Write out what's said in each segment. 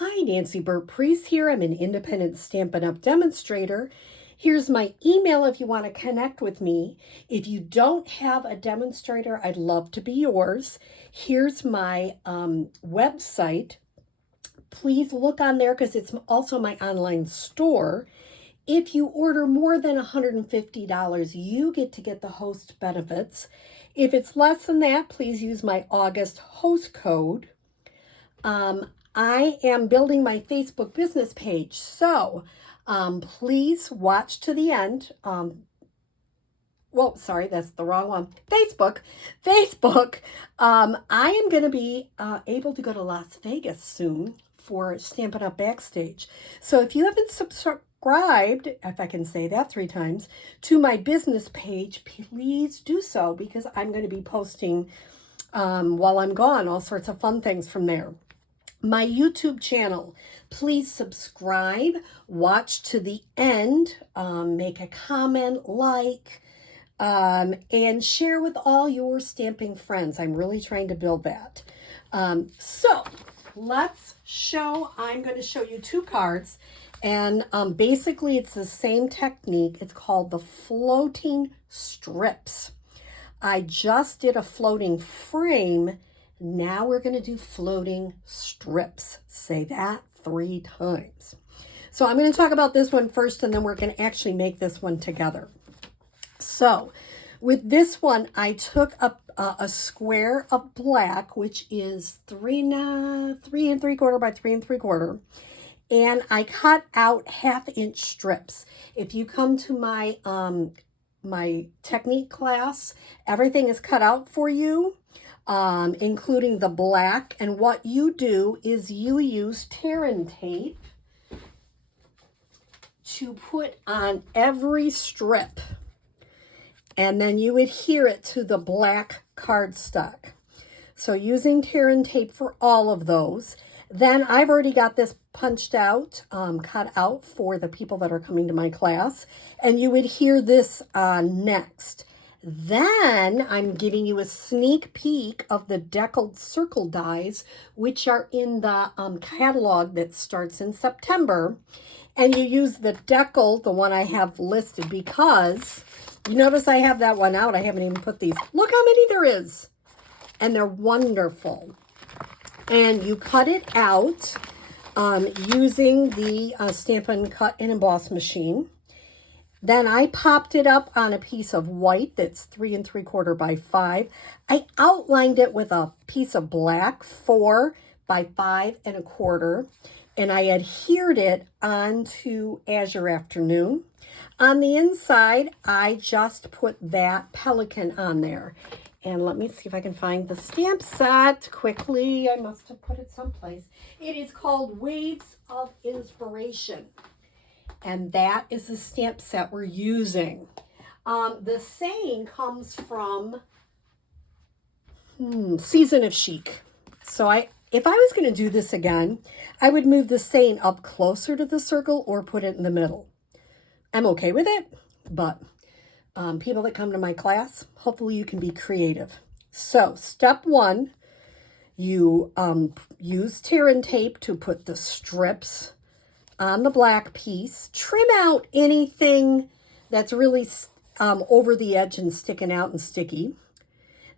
Hi, Nancy Burt-Preece here. I'm an independent Stampin' Up! Demonstrator. Here's my email if you want to connect with me. If you don't have a demonstrator, I'd love to be yours. Here's my website. Please look on there because it's also my online store. If you order more than $150, you get the host benefits. If it's less than that, please use my August host code. I am building my Facebook business page, so please watch to the end. Sorry, that's the wrong one. Facebook. I am going to be able to go to Las Vegas soon for Stampin' Up! Backstage. So if you haven't subscribed, if I can say that 3 times, to my business page, please do so because I'm going to be posting while I'm gone all sorts of fun things from there. My YouTube channel, please subscribe, watch to the end, make a comment, like, and share with all your stamping friends. I'm really trying to build that. So let's show, I'm going to show you 2 cards, and basically it's the same technique. It's called the floating strips. I just did a floating frame. Now we're going to do floating strips. Say that 3 times. So I'm going to talk about this one first, and then we're going to actually make this one together. So with this one, I took a square of black, which is 3 3/4 by 3 3/4, and I cut out 1/2 inch strips. If you come to my technique class, everything is cut out for you. Including the black. And what you do is you use tear and tape to put on every strip. And then you adhere it to the black cardstock. So using tear and tape for all of those. Then I've already got this punched out, cut out for the people that are coming to my class. And you adhere this next. Then I'm giving you a sneak peek of the deckled circle dies, which are in the catalog that starts in September. And you use the deckle, the one I have listed, because you notice I have that one out. I haven't even put these. Look how many there is. And they're wonderful. And you cut it out using the Stampin' Cut and Emboss machine. Then I popped it up on a piece of white that's 3 3/4 by 5. I outlined it with a piece of black, 4 by 5 1/4, and I adhered it onto Azure Afternoon. On the inside, I just put that pelican on there. And let me see if I can find the stamp set quickly. I must have put it someplace. It is called Waves of Inspiration. And that is the stamp set we're using. The saying comes from Season of Chic. So if I was going to do this again, I would move the saying up closer to the circle or put it in the middle. I'm okay with it, but people that come to my class, hopefully you can be creative. So step 1, you use tear and tape to put the strips on the black piece. Trim out anything that's really over the edge and sticking out and sticky.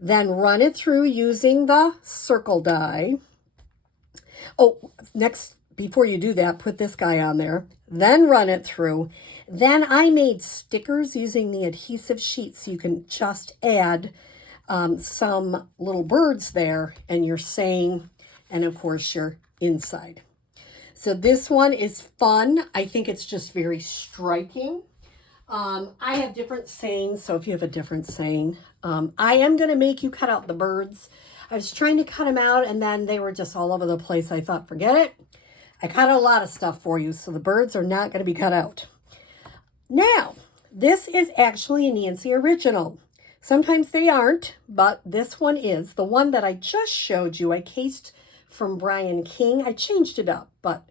Then run it through using the circle die. Oh, next, before you do that, put this guy on there. Then run it through. Then I made stickers using the adhesive sheet, so you can just add some little birds there and your saying, and of course your inside. So this one is fun. I think it's just very striking. I have different sayings, so if you have a different saying, I am going to make you cut out the birds. I was trying to cut them out, and then they were just all over the place. I thought, forget it. I cut a lot of stuff for you, so the birds are not going to be cut out. Now, this is actually a Nancy original. Sometimes they aren't, but this one is. The one that I just showed you, I cased from Brian King. I changed it up, but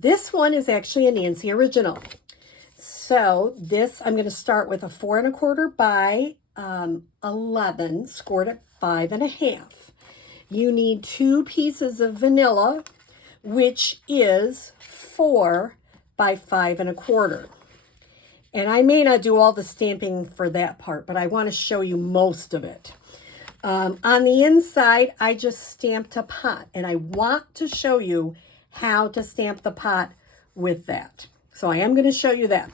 this one is actually a Nancy original. So this, I'm going to start with a 4 1/4 by 11, scored at 5 1/2. You need 2 pieces of vanilla which is 4 by 5 1/4. And I may not do all the stamping for that part, but I want to show you most of it. On the inside, I just stamped a pot, and I want to show you how to stamp the pot with that. So I am going to show you that.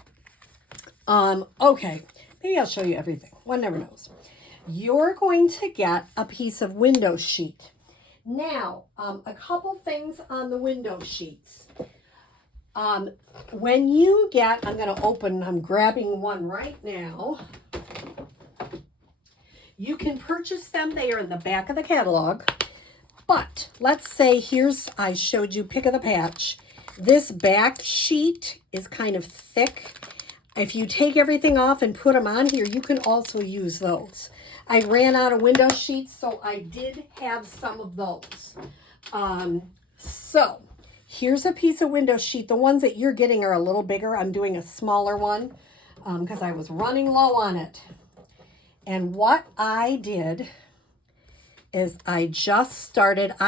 Okay, maybe I'll show you everything. One never knows. You're going to get a piece of window sheet. Now, a couple things on the window sheets. When you get, I'm grabbing one right now. You can purchase them. They are in the back of the catalog. But let's say I showed you pick of the patch. This back sheet is kind of thick. If you take everything off and put them on here, you can also use those. I ran out of window sheets, so I did have some of those. So here's a piece of window sheet. The ones that you're getting are a little bigger. I'm doing a smaller one because I was running low on it. And what I did is I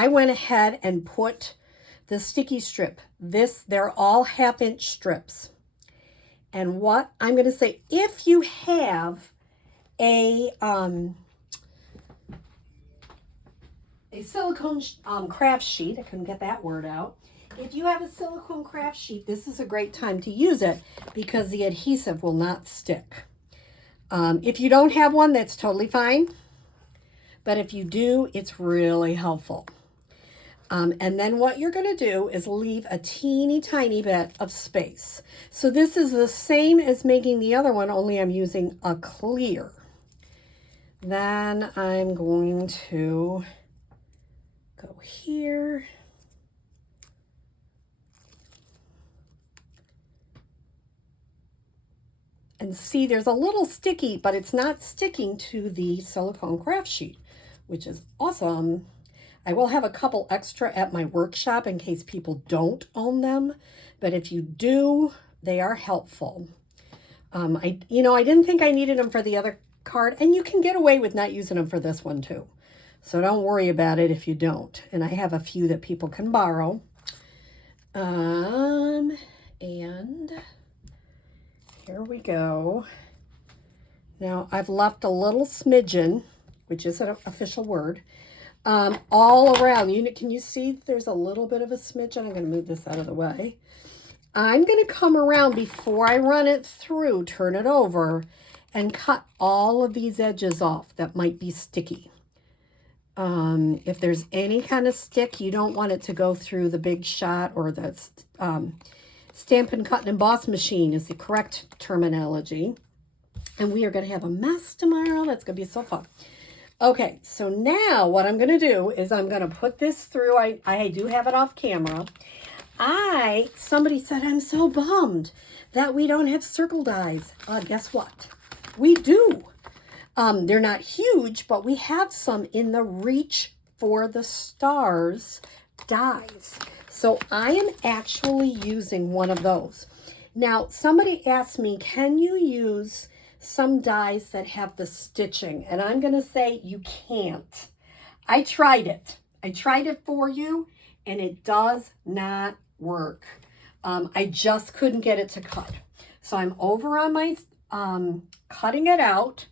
went ahead and put the sticky strip. They're all 1/2-inch strips. And what I'm going to say, if you have a silicone craft sheet, I couldn't get that word out. If you have a silicone craft sheet, this is a great time to use it because the adhesive will not stick. If you don't have one, that's totally fine. But if you do, it's really helpful. And then what you're going to do is leave a teeny tiny bit of space. So this is the same as making the other one, only I'm using a clear. Then I'm going to go here. And see, there's a little sticky, but it's not sticking to the silicone craft sheet, which is awesome. I will have a couple extra at my workshop in case people don't own them. But if you do, they are helpful. I didn't think I needed them for the other card, and you can get away with not using them for this one too. So don't worry about it if you don't. And I have a few that people can borrow. And here we go. Now I've left a little smidgen, which is an official word, all around. Can you see there's a little bit of a smidgen? I'm going to move this out of the way. I'm going to come around before I run it through, turn it over, and cut all of these edges off that might be sticky. If there's any kind of stick, you don't want it to go through the Big Shot or the Stampin' Cut and Emboss machine is the correct terminology. And we are going to have a mess tomorrow. That's going to be so fun. Okay, so now what I'm going to do is I'm going to put this through. I do have it off camera. Somebody said, I'm so bummed that we don't have circle dies. Guess what? We do. They're not huge, but we have some in the Reach for the Stars dies. So I am actually using one of those. Now, somebody asked me, can you use some dies that have the stitching? And I'm going to say you can't. I tried it. I tried it for you, and it does not work. I just couldn't get it to cut. So I'm over on my cutting it out.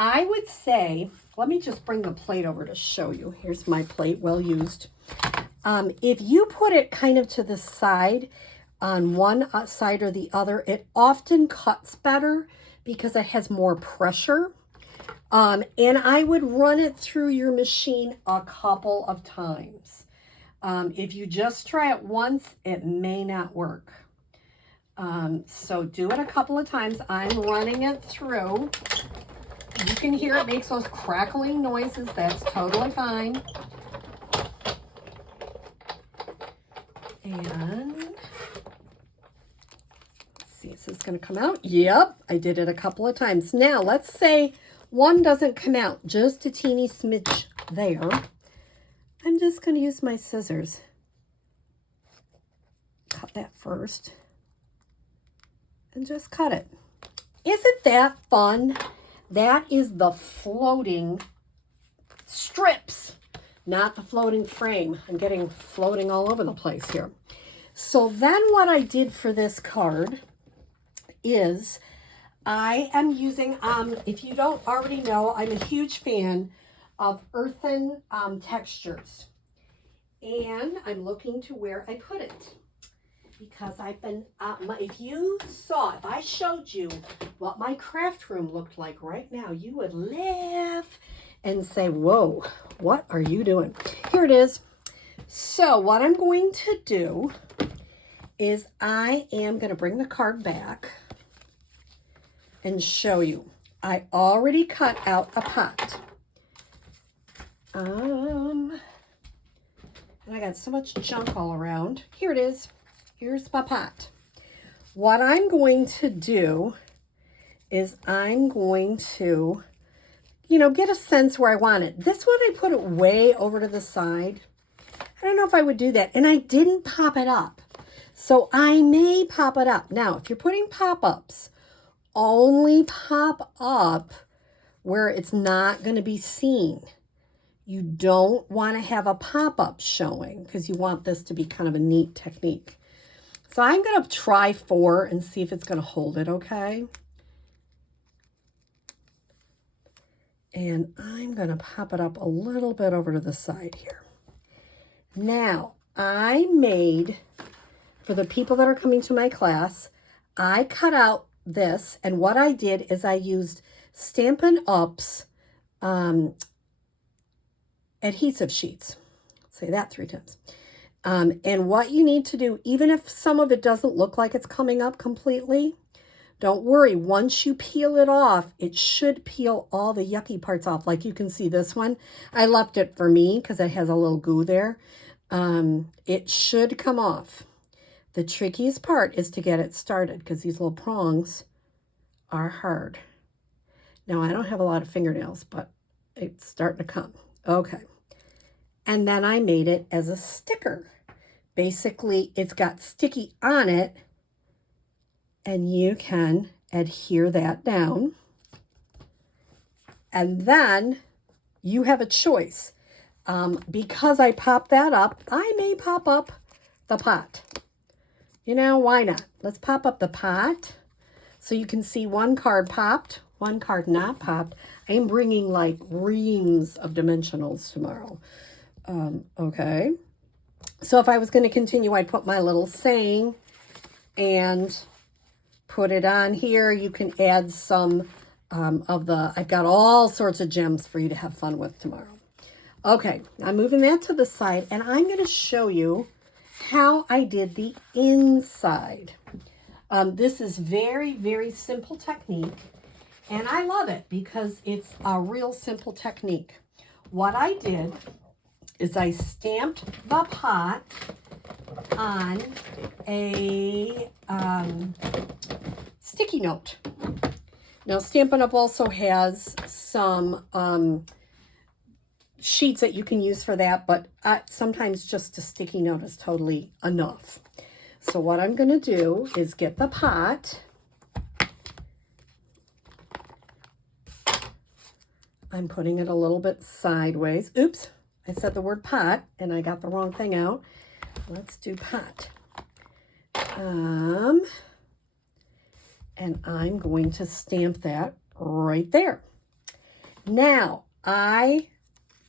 I would say, let me just bring the plate over to show you. Here's my plate, well used. If you put it kind of to the side, on one side or the other, it often cuts better because it has more pressure. And I would run it through your machine a couple of times. If you just try it once, it may not work. So do it a couple of times. I'm running it through. You can hear it makes those crackling noises. That's totally fine. And let's see, is this going to come out? Yep, I did it a couple of times. Now, let's say one doesn't come out, just a teeny smidge there. I'm just going to use my scissors. Cut that first. And just cut it. Isn't that fun? That is the floating strips. not the floating frame. I'm getting floating all over the place here. So then what I did for this card is I am using, if you don't already know, I'm a huge fan of earthen textures. And I'm looking to where I put it. Because I've been, if I showed you what my craft room looked like right now, you would laugh and say, whoa, what are you doing? Here it is. So what I'm going to do is I am going to bring the card back and show you. I already cut out a pot. And I got so much junk all around. Here it is. Here's my pot. What I'm going to do is I'm going to, get a sense where I want it. This one, I put it way over to the side. I don't know if I would do that. And I didn't pop it up. So I may pop it up. Now, if you're putting pop-ups, only pop up where it's not going to be seen. You don't want to have a pop-up showing because you want this to be kind of a neat technique. So I'm going to try 4 and see if it's going to hold it, okay? And I'm going to pop it up a little bit over to the side here. Now, I made, for the people that are coming to my class, I cut out this, and what I did is I used Stampin' Up's adhesive sheets. Say that 3 times. And what you need to do, even if some of it doesn't look like it's coming up completely, don't worry. Once you peel it off, it should peel all the yucky parts off. Like you can see this one. I left it for me because it has a little goo there. It should come off. The trickiest part is to get it started because these little prongs are hard. Now, I don't have a lot of fingernails, but it's starting to come. Okay. And then I made it as a sticker. Basically, it's got sticky on it, and you can adhere that down. And then you have a choice. Because I popped that up, I may pop up the pot. Why not? Let's pop up the pot so you can see one card popped, one card not popped. I'm bringing like reams of dimensionals tomorrow. Okay. So if I was going to continue, I'd put my little saying and put it on here. You can add some I've got all sorts of gems for you to have fun with tomorrow. Okay, I'm moving that to the side, and I'm going to show you how I did the inside. This is very, very simple technique, and I love it because it's a real simple technique. What I did is I stamped the pot on a sticky note. Now, Stampin' Up! Also has some sheets that you can use for that, but sometimes just a sticky note is totally enough. So what I'm going to do is get the pot. I'm putting it a little bit sideways. Oops, I said the word pot and I got the wrong thing out. Let's do pot. And I'm going to stamp that right there. Now, I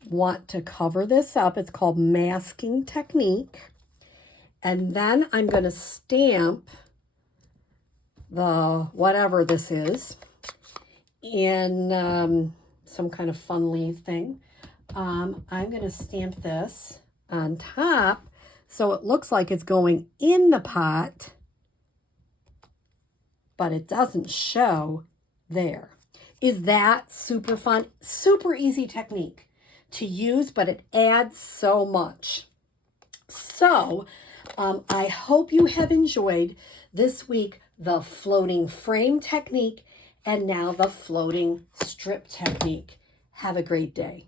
want to cover this up. It's called masking technique. And then I'm going to stamp the whatever this is in some kind of fun leaf thing. I'm going to stamp this on top so it looks like it's going in the pot, but it doesn't show there. Is that super fun? Super easy technique to use, but it adds so much. So I hope you have enjoyed this week the floating frame technique and now the floating strip technique. Have a great day.